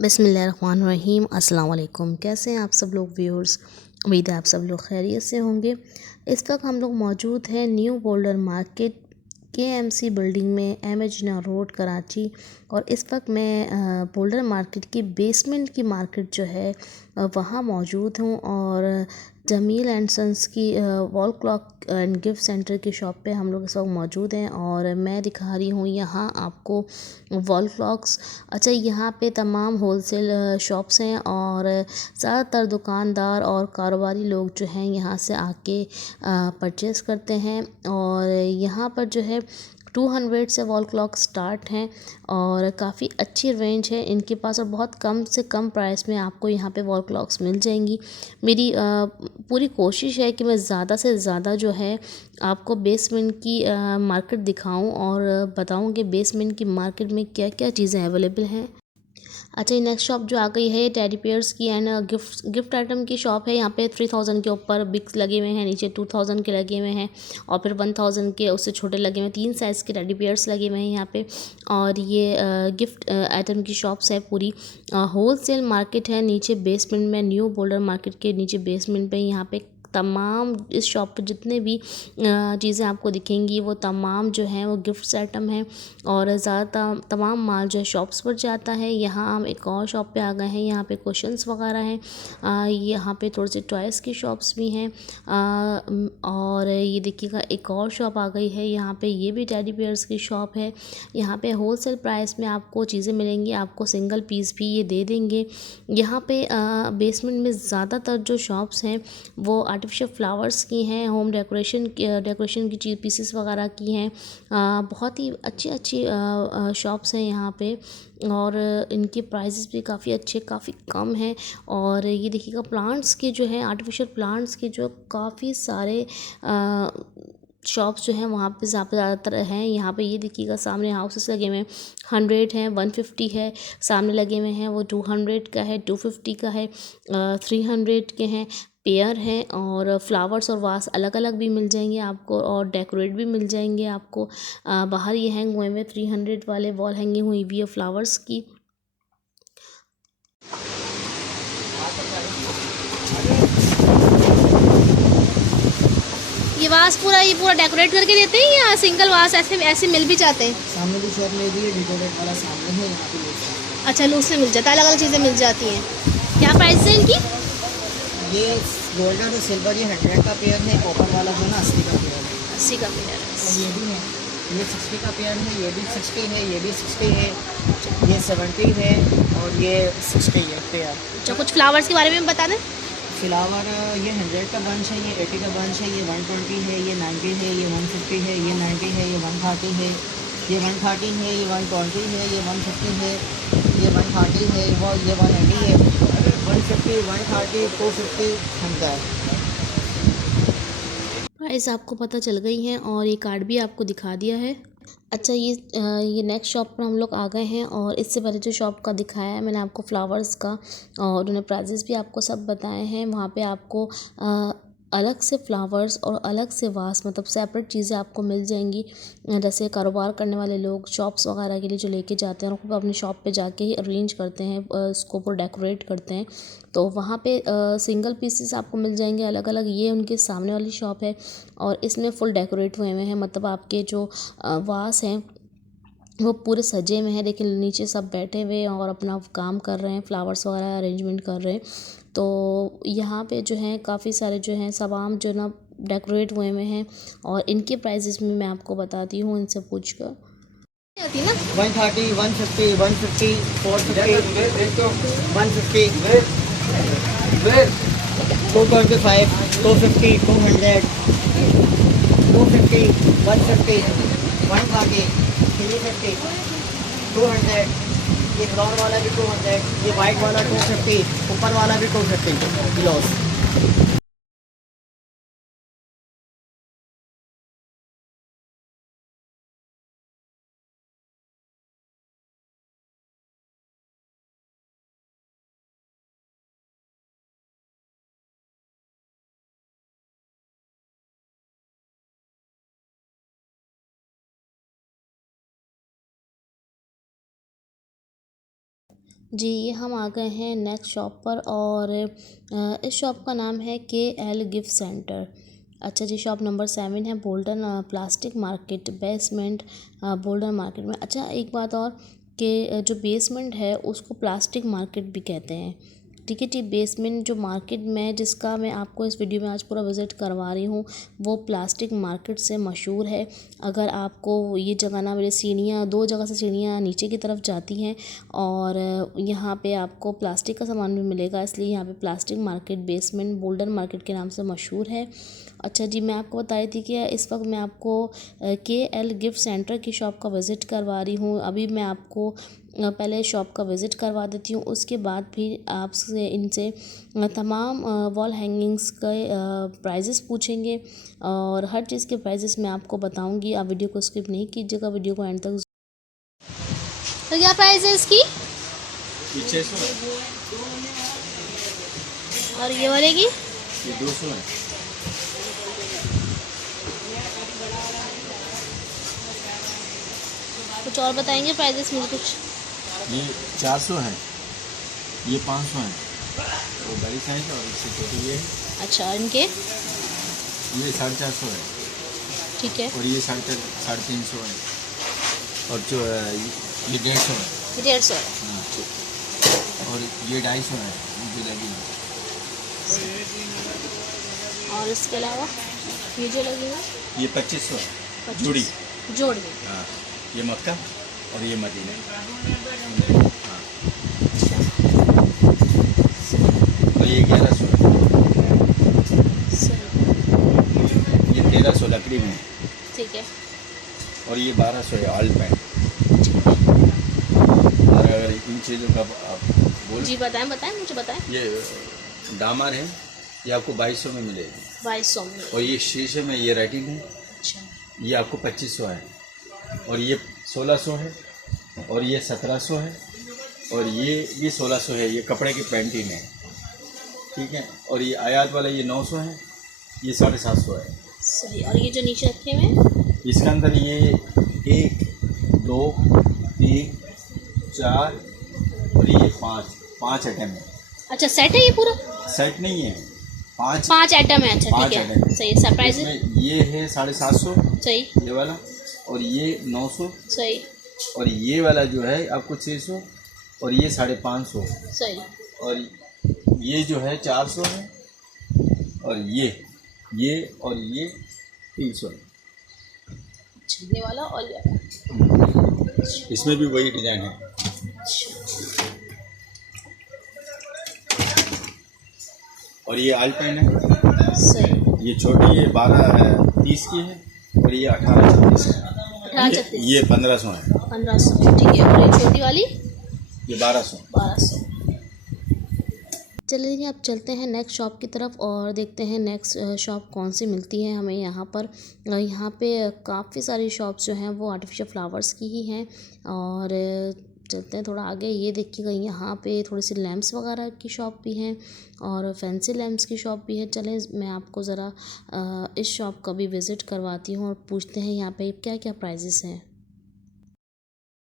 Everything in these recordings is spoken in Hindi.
बिस्मिल्लाहिर्रहमानिर्रहीम। अस्सलाम वालेकुम। कैसे हैं आप सब लोग व्यूअर्स? उम्मीद है आप सब लोग खैरियत से होंगे। इस वक्त हम लोग मौजूद हैं new boulder market KMC building में, एम एच जिन्ना रोड कराची। और इस वक्त मैं बोल्डर मार्केट की बेसमेंट की मार्केट जो है वहाँ मौजूद हूँ। और जमील एंड सन्स की wall clock and gift centre की शॉप पे हम लोग इस वक्त मौजूद हैं और मैं दिखा रही हूँ यहाँ आपको वॉल क्लॉक्स। अच्छा, यहाँ पे तमाम होलसेल शॉप्स हैं और ज़्यादातर दुकानदार और कारोबारी लोग जो हैं यहाँ से आके परचेस करते हैं। और यहाँ पर जो है 200 से वॉल क्लॉक स्टार्ट हैं और काफ़ी अच्छी रेंज है इनके पास और बहुत कम से कम प्राइस में आपको यहाँ पे वॉल क्लॉक्स मिल जाएंगी। मेरी पूरी कोशिश है कि मैं ज़्यादा से ज़्यादा जो है आपको बेसमेंट की मार्केट दिखाऊं और बताऊं कि बेसमेंट की मार्केट में क्या क्या चीज़ें अवेलेबल हैं। अच्छा, ये नेक्स्ट शॉप जो आ गई है ये टेडी पेयर्स की एंड गिफ्ट आइटम की शॉप है। यहाँ पे 3000 के ऊपर बिग्स लगे हुए हैं, नीचे 2000 के लगे हुए हैं और फिर 1000 के उससे छोटे लगे हुए हैं। 3 साइज़ के टेडी पेयर्स लगे हुए हैं यहाँ पे। और ये गिफ्ट आइटम की शॉप्स है पूरी। होलसेल मार्केट है नीचे बेसमेंट में, न्यू बोल्डर मार्केट के नीचे बेसमेंट पे। यहाँ पे तमाम इस शॉप पे जितने भी चीज़ें आपको दिखेंगी वो तमाम जो हैं वो गिफ्ट्स आइटम हैं और ज़्यादातर तमाम माल जो है शॉप्स पर जाता है। यहाँ हम एक और शॉप पे आ गए हैं, यहाँ पे कुशन्स वगैरह हैं। यहाँ पे थोड़े से टॉयज़ की शॉप्स भी हैं। और ये देखिएगा एक और शॉप आ गई है, यहाँ पे ये भी टेडी बियर्स की शॉप है। यहाँ पे होलसेल प्राइस में आपको चीज़ें मिलेंगी, आपको सिंगल पीस भी ये दे देंगे। यहाँ पे बेसमेंट में ज़्यादातर जो शॉप्स हैं वो आर्टिफिशियल फ्लावर्स की हैं, होम डेकोरेशन की चीज़ पीसेस वगैरह की हैं। बहुत ही अच्छी अच्छी शॉप्स हैं यहाँ पे और इनके प्राइसेस भी काफ़ी अच्छे, काफ़ी कम हैं। और ये देखिएगा प्लांट्स के जो है आर्टिफिशियल प्लांट्स के जो काफ़ी सारे शॉप्स जो हैं वहाँ पे ज़्यादातर हैं। यहाँ पे ये देखिएगा सामने हाउसेस लगे हुए हैं, 100 हैं, 150 है, सामने लगे हुए हैं वो 200 का है, 250 का है, 300 के हैं। पेयर हैं और फ्लावर्स और वास अलग अलग भी मिल जाएंगे आपको और डेकोरेट भी मिल जाएंगे आपको। बाहर ये हैंग हुए हैं 300 वाले वॉल हैंगिंग हुई हुई है फ्लावर्स की। ये पूरा डेकोरेट करके देते हैं या सिंगल वास ऐसे ऐसे मिल भी जाते हैं? सामने भी शॉप में भी डेकोरेट वाला सामने है, यहाँ पे लूज अच्छा, लूज से मिल जाता है, अलग अलग चीज़ें मिल जाती हैं। क्या प्राइस है इनकी? ये गोल्डन और सिल्वर ये 100 का पेयर है, कॉपर वाला जो ना 80 का पेयर है। 80 का पेयर और ये भी है, ये 60 का पेयर है, ये भी 60 है, ये भी 60 है, ये 70 है और ये 60 है पेयर। अच्छा, कुछ फ्लावर्स के बारे में बता दें। फ्लावर ये 100 का बंच है, ये 80 का बंच है, ये 120 है, ये 90 है, ये 150 है, ये 90 है, ये 130 है, ये 130 है, ये 120 है, ये 150 है, ये 130 है, वो ये 180 है, 150, 130, 250, 100। प्राइस आपको पता चल गई हैं और ये कार्ड भी आपको दिखा दिया है। अच्छा, ये नेक्स्ट शॉप पर हम लोग आ गए हैं और इससे पहले जो शॉप का दिखाया है मैंने आपको फ्लावर्स का और उन्होंने प्राइजेस भी आपको सब बताए हैं। वहाँ पे आपको अलग से फ्लावर्स और अलग से वास मतलब सेपरेट चीज़ें आपको मिल जाएंगी। जैसे कारोबार करने वाले लोग शॉप्स वगैरह के लिए जो लेके जाते हैं उनको अपनी शॉप पे जाके ही अरेंज करते हैं, उसको पूरा डेकोरेट करते हैं। तो वहाँ पे सिंगल पीसेस आपको मिल जाएंगे अलग अलग। ये उनके सामने वाली शॉप है और इसमें फुल डेकोरेट हुए हुए हैं, मतलब आपके जो वास हैं वो पूरे सजे में है। लेकिन नीचे सब बैठे हुए हैं और अपना काम कर रहे हैं, फ्लावर्स वगैरह अरेंजमेंट कर रहे हैं। तो यहाँ पे जो है काफ़ी सारे जो हैं सामान जो ना डेकोरेट हुए हुए हैं और इनके प्राइजेस में मैं आपको बताती हूँ इनसे पूछ कर आती है ना। 130, 150, 150, 450, 150, 225, 250, 200, 250, 150, 130, 350, 200, ये ब्राउन वाला भी 200, ये वाइट वाला 250, ऊपर वाला भी 250 किलोस। जी, ये हम आ गए हैं नेक्स्ट शॉप पर और इस शॉप का नाम है KL गिफ्ट सेंटर। अच्छा जी, शॉप नंबर 7 है, बोल्डन प्लास्टिक मार्केट बेसमेंट, बोल्डन मार्केट में। अच्छा, एक बात और कि जो बेसमेंट है उसको प्लास्टिक मार्केट भी कहते हैं। ठीक है जी, बेसमेंट जो मार्केट में जिसका मैं आपको इस वीडियो में आज पूरा विज़िट करवा रही हूँ, वो प्लास्टिक मार्केट से मशहूर है। अगर आपको ये जगह ना मिले, सीढ़ियाँ 2 जगह से सीढ़ियाँ नीचे की तरफ जाती हैं और यहाँ पे आपको प्लास्टिक का सामान भी मिलेगा, इसलिए यहाँ पे प्लास्टिक मार्केट बेसमेंट बोल्डन मार्केट के नाम से मशहूर है। अच्छा जी, मैं आपको बता रही थी कि इस वक्त मैं आपको KL गिफ्ट सेंटर की शॉप का विज़िट करवा रही हूँ। अभी मैं आपको पहले शॉप का विज़िट करवा देती हूँ, उसके बाद फिर आपसे इनसे तमाम वॉल हैंगिंग्स के प्राइजेस पूछेंगे और हर चीज़ के प्राइजेस मैं आपको बताऊँगी। आप वीडियो को स्किप नहीं कीजिएगा, वीडियो को एंड तक। तो क्या प्राइस है इसकी? ये 600 है, और ये वाले की? ये 200 है। कुछ और बताएंगे प्राइजेस मुझे कुछ? ये 400 है, ये 500 है। वो बड़ी साइज है और इससे छोटी ये है। अच्छा, इनके? ये 450 है ठीक है, और ये 350 है और जो ये 150 है। 150 है। हाँ, और ये 250 है जो लगी है। और इसके अलावा ये जो लगी है ये 2500 है 25 जोड़ी। जोड़ में। हाँ, ये मक्का और ये मदीना। हाँ, और ये 1100 है। सही, ये 1300 लकड़ी में है ठीक है। और ये 1200 है ऑल पैंट। और अगर इन चीज़ों का आप बोल, जी बताएं बताएं, मुझे बताएं। ये डामर है, ये आपको 2200 में मिलेगी 2200 में। और ये शीशे में ये रेटिंग है, अच्छा, ये आपको 2500 है और ये 1600 है और ये 1700 है और ये भी 1600 है। ये कपड़े की पेंटिंग है, ठीक है। और ये आयात वाला ये 900 है, ये 750 है। सही। और ये जो नीचे रखे हुए हैं? इसके अंदर ये 1 2 3 4 और ये 5 आइटम है। अच्छा, सेट है ये पूरा? सेट नहीं है, 5 आइटम है। अच्छा, 5 ठीक है, आइटम। सही। सरप्राइज है। इसमें ये है 750 सही, ये वाला और ये 900 सही, और ये वाला जो है आपको 600 और ये 550 सही। और ये जो है 400 है और ये और ये 300 है। अच्छा, ये वाला और ये वाला। इसमें भी वही डिज़ाइन है। अच्छा, और ये आल पेन है, सही। ये छोटी ये 12-30 की है और ये 18-36 है। 18-36, ये 1500 है। 1500, ठीक है। और ये छोटी वाली? ये 1200। 1200। चलिए, अब चलते हैं नेक्स्ट शॉप की तरफ और देखते हैं नेक्स्ट शॉप कौन सी मिलती है हमें यहाँ पर। यहाँ पे काफ़ी सारी शॉप्स जो हैं वो आर्टिफिशियल फ्लावर्स की ही हैं और चलते हैं थोड़ा आगे। ये देखिएगा, यहाँ पे थोड़ी सी लैम्प्स वगैरह की शॉप भी हैं और फैंसी लैम्प्स की शॉप भी है। चलें, मैं आपको ज़रा इस शॉप का भी विज़िट करवाती हूँ और पूछते हैं यहाँ पे क्या क्या प्राइजेस हैं।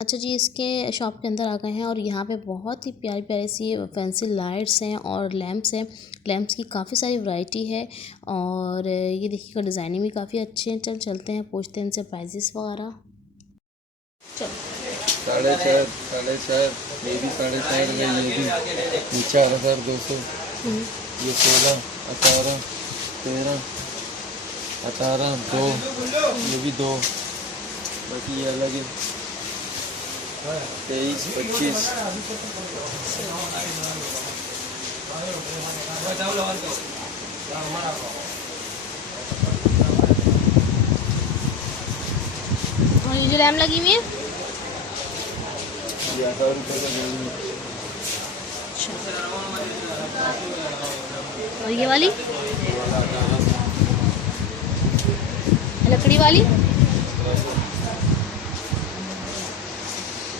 अच्छा जी, इसके शॉप के अंदर आ गए हैं और यहाँ पे बहुत ही प्यारी प्यारी सी फैंसी लाइट्स हैं और लैंप्स हैं। लैंप्स की काफ़ी सारी वैरायटी है और ये देखिएगा डिज़ाइनिंग भी काफ़ी अच्छे हैं। चलते हैं, पूछते हैं इनसे प्राइजेस वगैरह। चलो, 4.5 ये भी 4.5 ये भी, ये 4200, ये 16 18 13 18 2, ये भी 2, बाकी ये अलग है 23 25। और ये जो लैम्प लगी हुई है? ये 18 रुपये का जोड़ी है। अच्छा, और ये वाली लकड़ी वाली?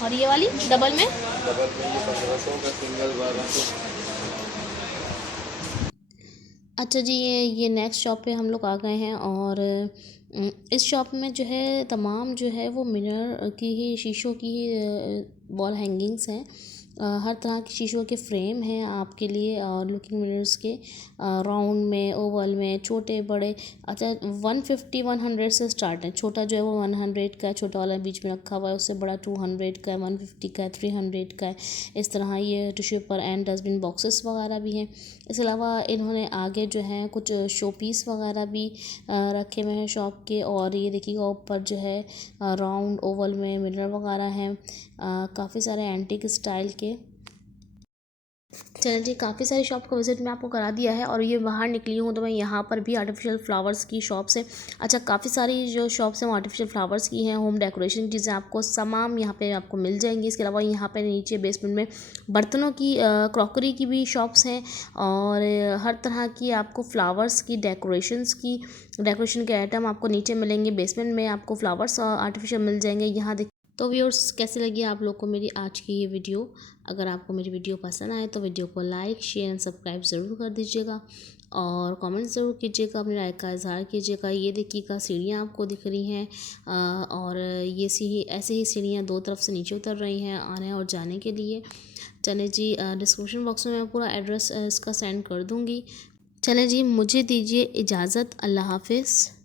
और ये वाली डबल में? डबल में ये 1500 का, सिंगल 1200। अच्छा जी, ये नेक्स्ट शॉप पे हम लोग आ गए हैं और इस शॉप में जो है तमाम जो है वो मिरर की ही, शीशों की ही वॉल हैंगिंग्स हैं हर तरह के शीशों के फ्रेम हैं आपके लिए और लुकिंग मिरर्स के राउंड में, ओवल में, छोटे बड़े। अच्छा 150-100 से स्टार्ट है। छोटा जो है वो 100 का है, छोटा वाला बीच में रखा हुआ है, उससे बड़ा 200 का है, 150 का है, 300 का है। इस तरह ये tissue paper and dustbin boxes वगैरह भी हैं। इसके अलावा इन्होंने आगे जो है कुछ शो पीस वगैरह भी रखे हुए हैं शॉप के। और ये देखिएगा ऊपर जो है राउंड ओवल में मिरर वगैरह हैं, काफ़ी सारे एंटीक स्टाइल के। चलिए जी, काफ़ी सारी शॉप का विज़िट मैं आपको करा दिया है और ये बाहर निकली हूँ तो मैं यहाँ पर भी आर्टिफिशियल फ्लावर्स की शॉप्स है। अच्छा, काफ़ी सारी जो शॉप्स हैं वो आर्टिफिशियल फ्लावर्स की हैं, होम डेकोरेशन की चीज़ें आपको तमाम यहाँ पे आपको मिल जाएंगी। इसके अलावा यहाँ पे नीचे बेसमेंट में बर्तनों की, क्रॉकरी की भी शॉप्स हैं और हर तरह की आपको फ्लावर्स की डेकोरेशन के आइटम आपको नीचे मिलेंगे। बेसमेंट में आपको फ्लावर्स आर्टिफिशियल मिल जाएंगे। यहाँ तो व्यूअर्स, कैसे लगी आप लोग को मेरी आज की ये वीडियो? अगर आपको मेरी वीडियो पसंद आए तो वीडियो को लाइक, शेयर एंड सब्सक्राइब ज़रूर कर दीजिएगा और कमेंट ज़रूर कीजिएगा, अपनी राय का इजहार कीजिएगा। ये देखिएगा सीढ़ियाँ आपको दिख रही हैं और ये ऐसे ही सीढ़ियाँ दो तरफ से नीचे उतर रही हैं आने और जाने के लिए। चले जी, डिस्क्रिप्शन बॉक्स में मैं पूरा एड्रेस इसका सेंड कर दूँगी। चले जी, मुझे दीजिए इजाज़त। अल्लाह हाफिज़।